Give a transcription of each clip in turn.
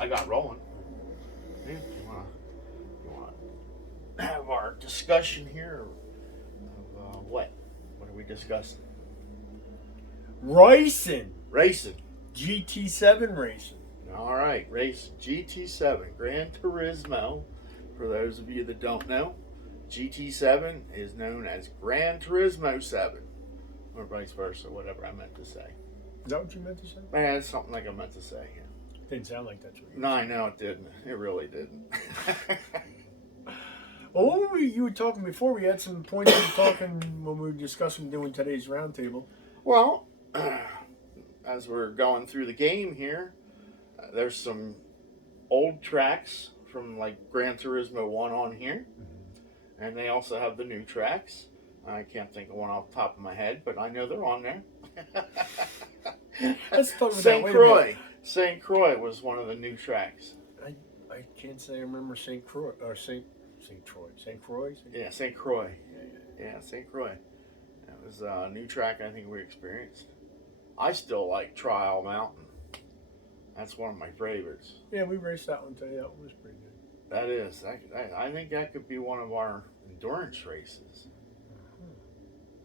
I got rolling. Yeah, you want to have our discussion here of what? What are we discussing? Racing. Racing. GT7 racing. All right, race GT7, Gran Turismo. For those of you that don't know, GT7 is known as Gran Turismo 7, or vice versa, whatever I meant to say. Is that what you meant to say? Man, it's something like I meant to say. Yeah. Didn't sound like that's what you No, I know it didn't. It really didn't. Well, you were talking before, we had some points we were talking when we were discussing doing today's roundtable. Well, as we're going through the game here, there's some old tracks from like Gran Turismo 1 on here. And they also have the new tracks. I can't think of one off the top of my head, but I know they're on there. Let's talk about St. Croix. St. Croix was one of the new tracks. I can't say I remember St. Croix or St. Croix. Yeah, St. Croix. Yeah, St. Croix. That was a new track I think we experienced. I still like Trial Mountain. That's one of my favorites. Yeah, we raced that one today. That was pretty good. That is. I think that could be one of our endurance races.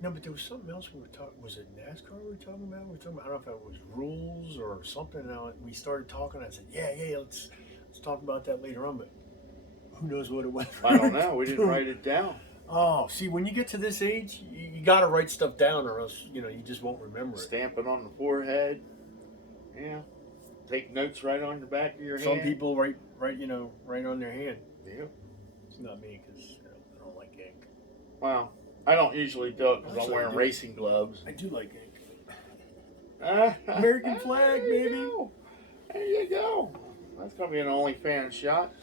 No, but there was something else we were talking. Was it NASCAR we were talking about? I don't know if it was rules or something. And we started talking. I said, "Yeah, let's talk about that later on." But who knows what it was? I don't know. We didn't write it down. Oh, see, when you get to this age, you got to write stuff down, or else you just won't remember it. Stamp it on the forehead. Yeah. Take notes right on the back of your hand. Some people write on their hand. Yep. It's not me because I don't like ink. Well, I don't usually do it because I'm wearing racing gloves. I do like ink. American flag, baby. There you go. That's going to be an OnlyFans shot.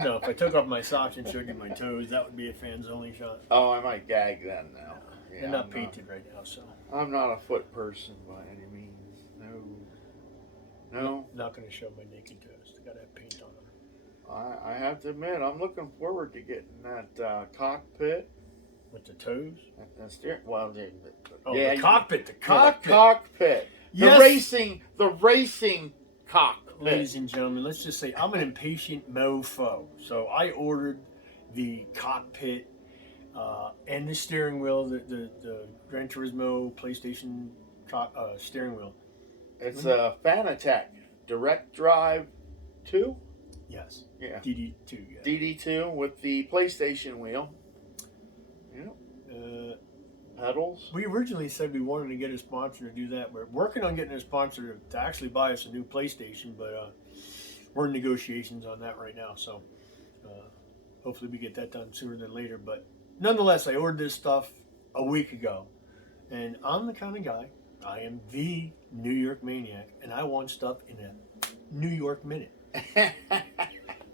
No, if I took off my socks and showed you my toes, that would be a fans only shot. Oh, I might gag then now. Yeah, They're not painted right now, so. I'm not a foot person by any means. No. Not going to show my naked toes. They got to have paint on them. I have to admit, I'm looking forward to getting that cockpit. With the toes? The cockpit. The cockpit. Yes. The racing cockpit. Ladies and gentlemen, let's just say I'm an impatient mofo. So I ordered the cockpit and the steering wheel, the Gran Turismo PlayStation steering wheel. It's a Fanatec Direct Drive 2? Yes. Yeah. DD2, yeah. DD2 with the PlayStation wheel. Yeah. Pedals. We originally said we wanted to get a sponsor to do that. We're working on getting a sponsor to actually buy us a new PlayStation, but we're in negotiations on that right now. So hopefully we get that done sooner than later. But nonetheless, I ordered this stuff a week ago. And I'm the kind of guy, I am the New York Maniac, and I want stuff in a New York minute. In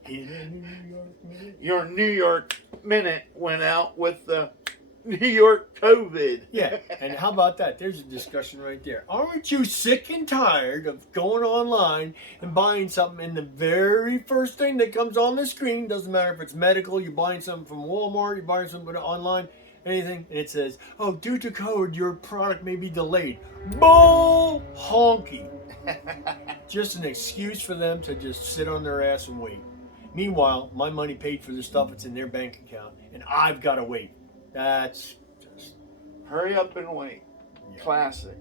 a New York minute. Your New York minute went out with the New York COVID. Yeah, and how about that? There's a discussion right there. Aren't you sick and tired of going online and buying something and the very first thing that comes on the screen, doesn't matter if it's medical, you're buying something from Walmart, you're buying something online, anything, and it says, oh, due to code, your product may be delayed. Bull honky. Just an excuse for them to just sit on their ass and wait. Meanwhile, my money paid for the stuff that's in their bank account, and I've got to wait. That's just... Hurry up and wait. Yeah. Classic.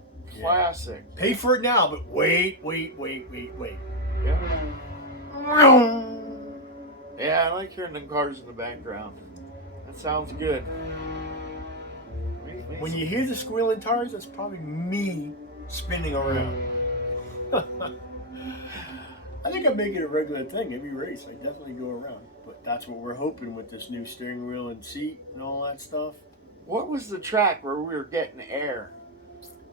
Pay for it now, but wait. Yeah. Yeah, I like hearing them cars in the background. That sounds good. When you hear the squealing tires, that's probably me spinning around. I think I make it a regular thing. Every race, I definitely go around. But that's what we're hoping with this new steering wheel and seat and all that stuff. What was the track where we were getting air?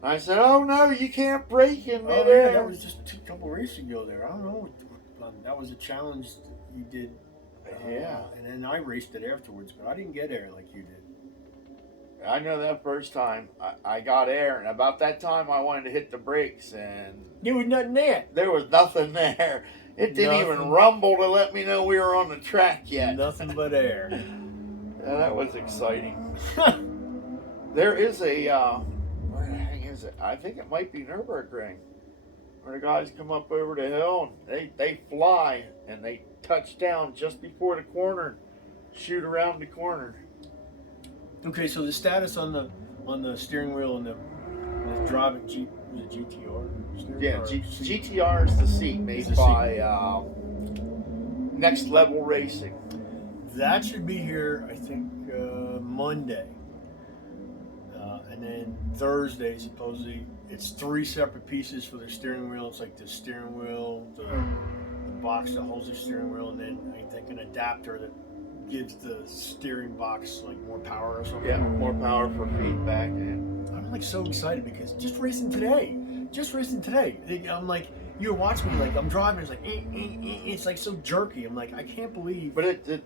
I said, oh no, you can't brake in midair. Yeah, that was just a couple races ago there. I don't know. That was a challenge that you did. Yeah. And then I raced it afterwards, but I didn't get air like you did. I know that first time I got air, and about that time I wanted to hit the brakes, and there was nothing there. There was nothing there. It didn't even rumble to let me know we were on the track yet. Nothing but air. Yeah, that was exciting. There is a where the heck is it? I think it might be Nürburgring, where the guys come up over the hill and they fly and they touch down just before the corner, shoot around the corner. Okay, so the status on the steering wheel and the driving Jeep, was it GTR? Yeah, GTR is the seat made by Next Level Racing. That should be here, I think, Monday. And then Thursday, supposedly, it's 3 separate pieces for the steering wheel. It's like the steering wheel, the box that holds the steering wheel, and then I think an adapter that gives the steering box like more power or something. Yeah, more power for feedback. And I'm like so excited because just racing today, I'm like, you were watching me, like I'm driving, it's like it's like so jerky. I'm like, I can't believe. But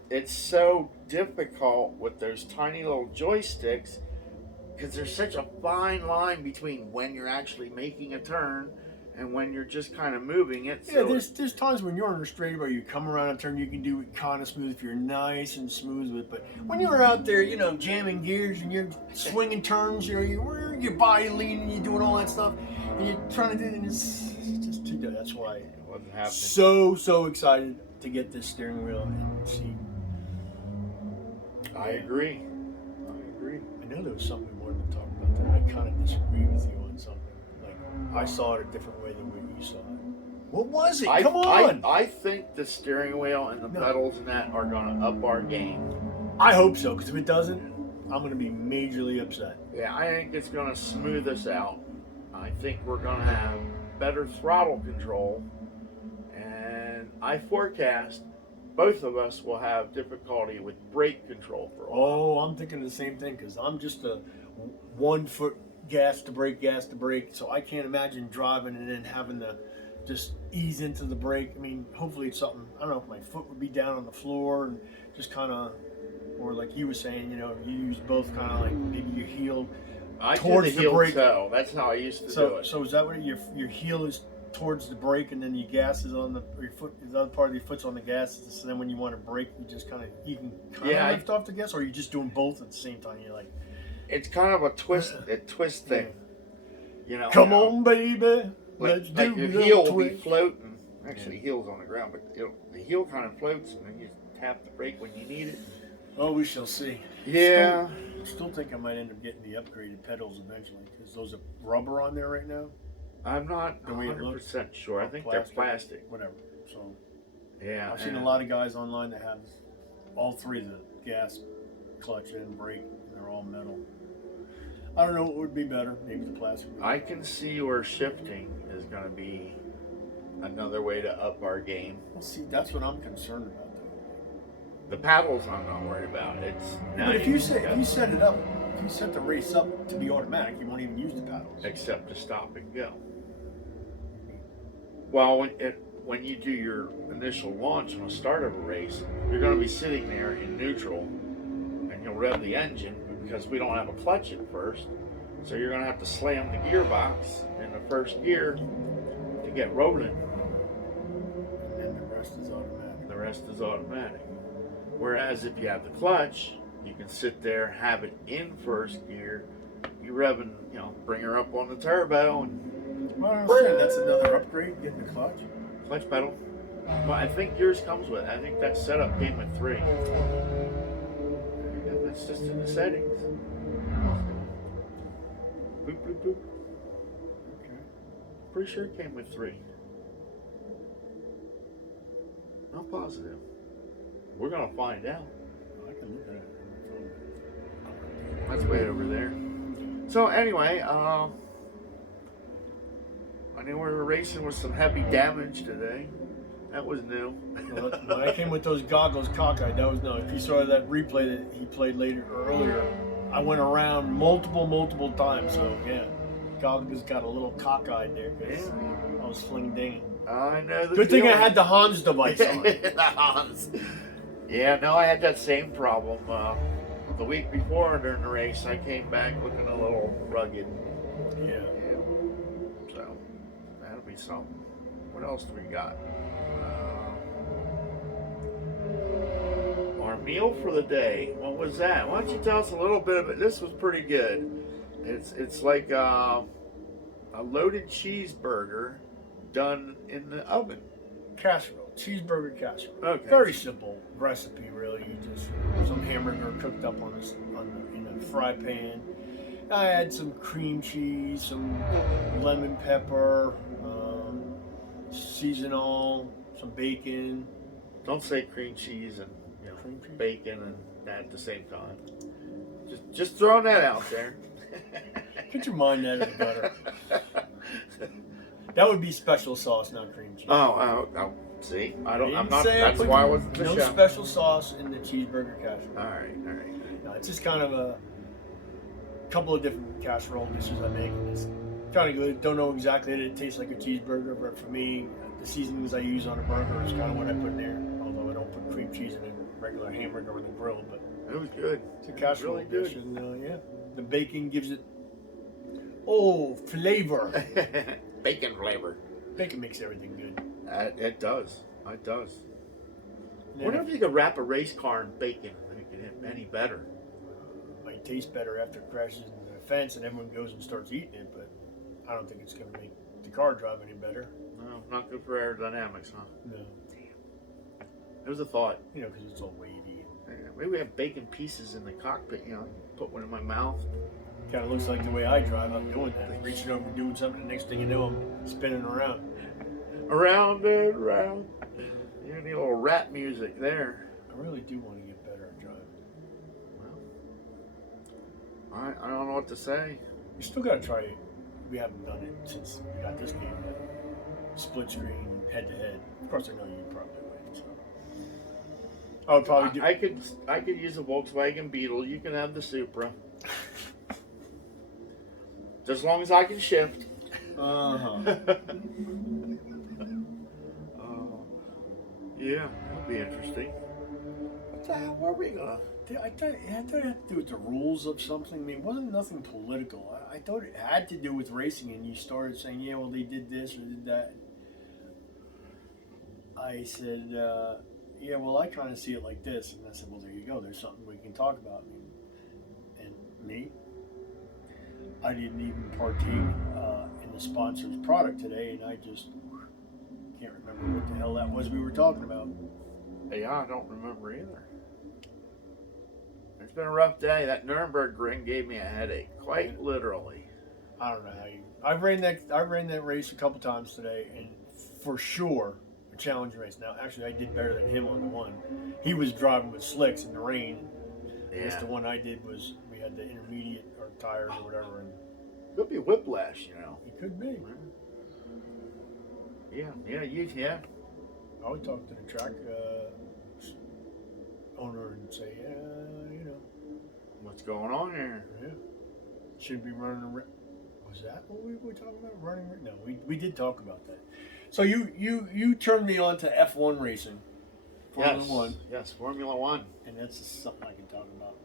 it's so difficult with those tiny little joysticks because there's such a fine line between when you're actually making a turn and when you're just kind of moving it. Yeah, there's times when you're on a straight where you come around a turn, you can do it kind of smooth if you're nice and smooth with it. But when you're out there, you know, jamming gears and you're swinging turns, your body leaning, you're doing all that stuff, and you're trying to do it, and it's just too good. That's why it wasn't happening. So excited to get this steering wheel and see. I agree. I know there was something we wanted to talk about that. I kind of disagree with you on something. Like, I saw it a different way than what you saw it. What was it? Come on! I think the steering wheel and the pedals and that are going to up our game. I hope so, because if it doesn't, I'm going to be majorly upset. Yeah, I think it's going to smooth us out. I think we're going to have better throttle control. And I forecast both of us will have difficulty with brake control for a while. Oh, I'm thinking the same thing, because I'm just a 1 foot gas to brake. So I can't imagine driving and then having to just ease into the brake. I mean, hopefully it's something, I don't know if my foot would be down on the floor and just kind of, or like you were saying, you know, you use both kind of like maybe your heel towards the brake. Toe. That's how I used to do it. So is that what your heel is towards the brake, and then your gas is on your foot, the other part of your foot's on the gas, so then when you want to brake, you just kind of lift off the gas, or are you just doing both at the same time? You're like, it's kind of a twist thing, you know. Come on, baby, let's do your the heel will twist. be floating. Actually, heel's on the ground, but the heel kind of floats, and then you tap the brake when you need it. Oh, we shall see. Yeah. Still think I might end up getting the upgraded pedals eventually, because those are rubber on there right now. I'm not 100% sure. I think they're plastic. Whatever. So yeah, I've seen a lot of guys online that have all three, the gas, clutch, and brake, and they're all metal. I don't know what would be better. Maybe the plastic. I can see where shifting is going to be another way to up our game. Well, see, that's what I'm concerned about, though. The paddles I'm not worried about. But if you set it up, if you set the race up to be automatic, you won't even use the paddles. Except to stop and go. Well, when you do your initial launch on the start of a race, you're going to be sitting there in neutral, and you'll rev the engine because we don't have a clutch at first. So you're going to have to slam the gearbox in the first gear to get rolling. And then the rest is automatic. The rest is automatic. Whereas if you have the clutch, you can sit there, have it in first gear, you rev and, bring her up on the turbo and. Well, I understand. That's another upgrade, getting the clutch. Clutch pedal. Well, I think yours comes with. I think that setup came with 3. Yeah, that's just in the settings. Boop, boop, boop. Okay. Pretty sure it came with 3. Not positive. We're gonna find out. I can look at it on my phone. That's way over there. So anyway, I knew we were racing with some heavy damage today. That was new. Well, when I came with those goggles cockeyed, that was no. If you saw that replay that he played earlier, I went around multiple times. So yeah, goggles got a little cockeyed there because I was fling dinging. I know. Good thing I had the Hans device on. The Hans. Yeah, no, I had that same problem. The week before during the race, I came back looking a little rugged. Yeah. So that'll be something. What else do we got? Our meal for the day. What was that? Why don't you tell us a little bit of it? This was pretty good. It's like a loaded cheeseburger done in the oven? Casserole, cheeseburger casserole. Okay. Very simple recipe, really. You just some hamburger cooked up in a fry pan. I add some cream cheese, some lemon pepper, seasonal, some bacon. Don't say cream cheese and Cream cheese? bacon and that at the same time. Just throwing that out there. Get your mind out of the gutter. That would be special sauce, not cream cheese. Oh, see, I'm not. Say That's why I wasn't the no chef. special sauce in the cheeseburger casserole. All right. No, it's just kind of a couple of different casserole dishes I make. And it's kind of good. Don't know exactly that it tastes like a cheeseburger, but for me, the seasonings I use on a burger is kind of what I put in there. Although I don't put cream cheese in a regular hamburger on the grill, but It was good. it's a casserole really good. dish, and the bacon gives it flavor. Bacon flavor. Bacon makes everything good. It does. It does. And I wonder if you could wrap a race car in bacon and make it any better. it might taste better after it crashes into the fence and everyone goes and starts eating it, but I don't think it's going to make the car drive any better. No, not good for aerodynamics, huh? No. It was a thought. Because it's all wavy. Maybe we have bacon pieces in the cockpit. Put one in my mouth. Kind of looks like the way I drive. I'm doing that. I'm reaching over doing something. The next thing you know, I'm spinning around. Around and around. You need a little rap music there. I really do want to get better at driving. Well, I don't know what to say. We still got to try it. We haven't done it since we got this game yet. Split screen, head to head. Of course, I know you probably would. So. I would probably do. I could use a Volkswagen Beetle. You can have the Supra. As long as I can shift. Yeah, that'll be interesting. What the hell were we gonna? I thought it had to do with the rules of something. I mean, it wasn't nothing political. I thought it had to do with racing, and you started saying, yeah, well, they did this or did that. I said, yeah, well, I kind of see it like this. And I said, well, there you go. There's something we can talk about. And me, I didn't even partake in the sponsor's product today, and I just can't remember what the hell that was we were talking about. Yeah, I don't remember either. It's been a rough day. That Nuremberg ring gave me a headache, quite literally. I don't know how you. I ran that race a couple times today, and for sure, a challenge race. Now, actually, I did better than him on the one. He was driving with slicks in the rain. Yeah. I guess the one I did was we had the intermediate or tires or whatever, and Could be whiplash, it could be. Yeah. I would talk to the track owner and say, What's going on here? should be running a. Was that what we were talking about? Running? No, we did talk about that. So you turned me on to F1 racing, Formula One. Yes, Formula One. And that's just something I can talk about.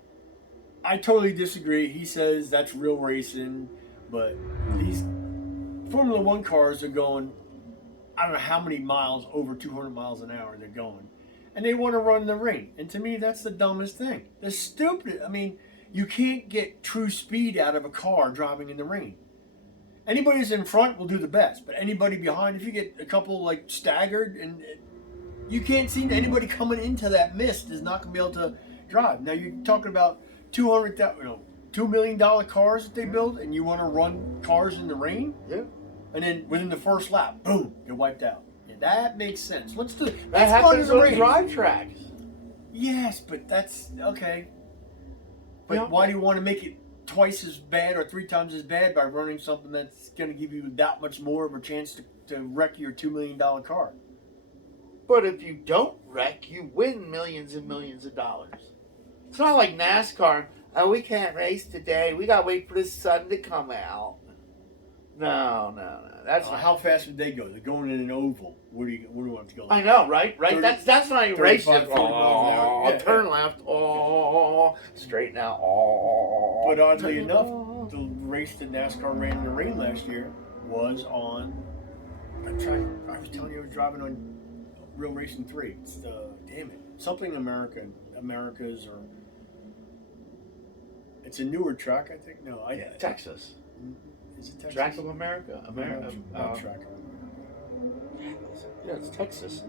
I totally disagree. He says that's real racing, but these Formula One cars are going, I don't know how many miles, over 200 miles an hour they're going. And they want to run in the rain. And to me, that's the dumbest thing. They're stupid. I mean, you can't get true speed out of a car driving in the rain. Anybody who's in front will do the best, but anybody behind, if you get a couple like staggered, and you can't see anybody coming into that mist is not going to be able to drive. Now you're talking about $2 million cars that they build, and you want to run cars in the rain? Yeah. And then within the first lap, boom, you're wiped out. Yeah, that makes sense. Let's do it. That happens on drive tracks. Yes, but that's okay. But Yeah. why do you want to make it twice as bad or 3 times as bad by running something that's going to give you that much more of a chance to wreck your $2 million car? But if you don't wreck, you win millions and millions of dollars. It's not like NASCAR. Oh, we can't race today. We got to wait for the sun to come out. No. That's not. How fast would they go? They're going in an oval. Where do you want to go? I know, right? 30, that's not even racing. 40 miles an hour. Yeah. Turn left. Oh, straight now. Oh. But oddly enough, the race that NASCAR ran in the rain last year was on. I was telling you, I was driving on Real Racing 3. It's damn it, something America's, or it's a newer track, I think. No, Texas. Is it Texas? Track of America. Not Track of America. said, yeah, it's Texas.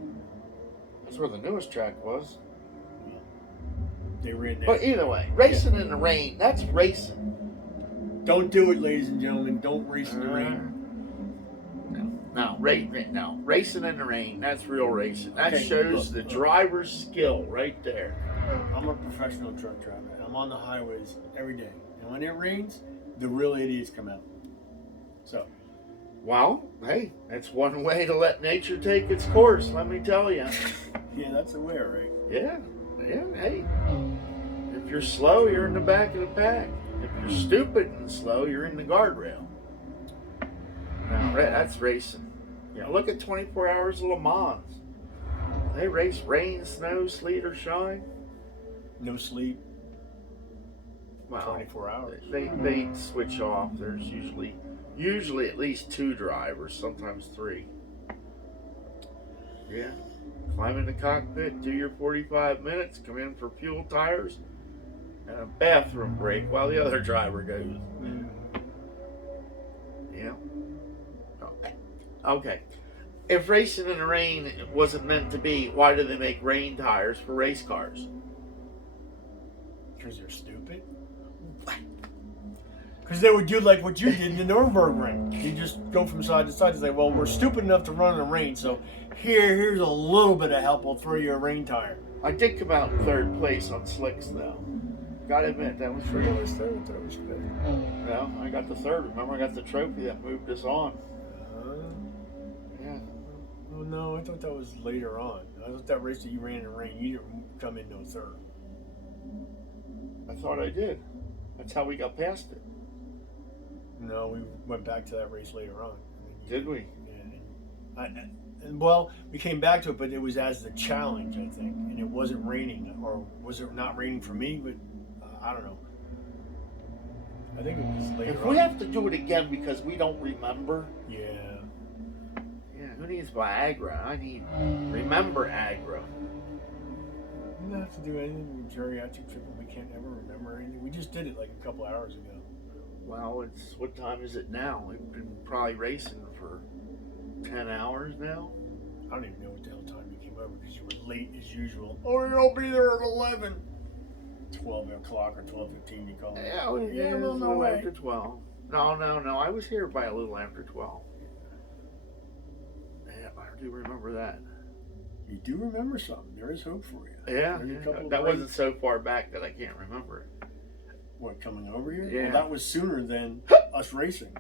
That's where the newest track was. They ran there. But either way, racing in the rain, that's racing. Don't do it, ladies and gentlemen. Don't race in the rain. No, racing in the rain, that's real racing. That Okay, shows the driver's skill right there. I'm a professional truck driver. I'm on the highways every day. And when it rains, the real idiots come out. So. Well, hey, that's one way to let nature take its course, let me tell you. Yeah, that's the way, right? Yeah, hey. If you're slow, you're in the back of the pack. If you're stupid and slow, you're in the guardrail. Now, that's racing. You know, look at 24 Hours of Le Mans. They race rain, snow, sleet, or shine. No sleep. Well, 24 hours. They switch off. There's usually at least 2 drivers, sometimes 3. Yeah. Climb in the cockpit, do your 45 minutes, come in for fuel, tires, and a bathroom break while the other driver goes. Yeah. Okay. If racing in the rain wasn't meant to be, why do they make rain tires for race cars? Because they're stupid. Because they would do like what you did in the Nuremberg ring. You just go from side to side and say, well, we're stupid enough to run in the rain, so here's a little bit of help. We'll throw you a rain tire. I did come out in 3rd place on slicks, though. Gotta admit, that was pretty. That was 3rd. That was good. No, I got the 3rd. Remember, I got the trophy that moved us on. Yeah. Oh, no, I thought that was later on. I thought that race that you ran in the rain, you didn't come in no 3rd. I thought I did. That's how we got past it. No, we went back to that race later on. Did we? And well, we came back to it, but it was as the challenge, I think, and it wasn't raining, or was it not raining for me? But I don't know. I think it was later. If we have to do it again because we don't remember, yeah. Who needs Viagra? I need remember aggro. We don't have to do anything with geriatric trip, and we can't ever remember anything. We just did it like a couple hours ago. Well, what time is it now? We've been probably racing for 10 hours now. I don't even know what the hell time you came over because you were late as usual. Oh, you'll be there at 11. 12 o'clock or 12:15, you call it. Yeah, it was a little after 12. No. I was here by a little after 12. Yeah, I do remember that. You do remember something. There is hope for you. Yeah. That wasn't so far back that I can't remember it. What, coming over here? Yeah. Well, that was sooner than us racing.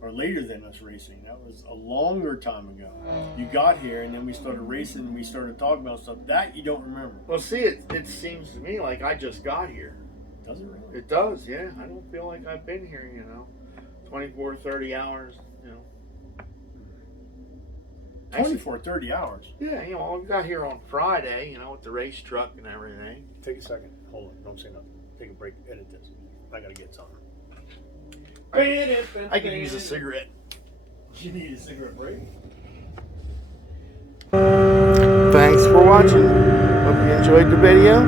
Or later than us racing. That was a longer time ago. You got here and then we started racing and we started talking about stuff. That you don't remember. Well, see, it seems to me like I just got here. Does it really? It does, yeah. I don't feel like I've been here, 24, 30 hours, 24, 30 hours? Yeah, I got here on Friday, with the race truck and everything. Take a second. Hold on. Don't say nothing. Take a break. Edit this. I gotta get something. I could use a cigarette. You need a cigarette break? Thanks for watching. Hope you enjoyed the video.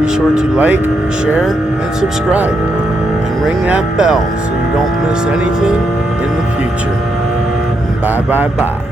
Be sure to like, share, and subscribe. And ring that bell so you don't miss anything in the future. Bye.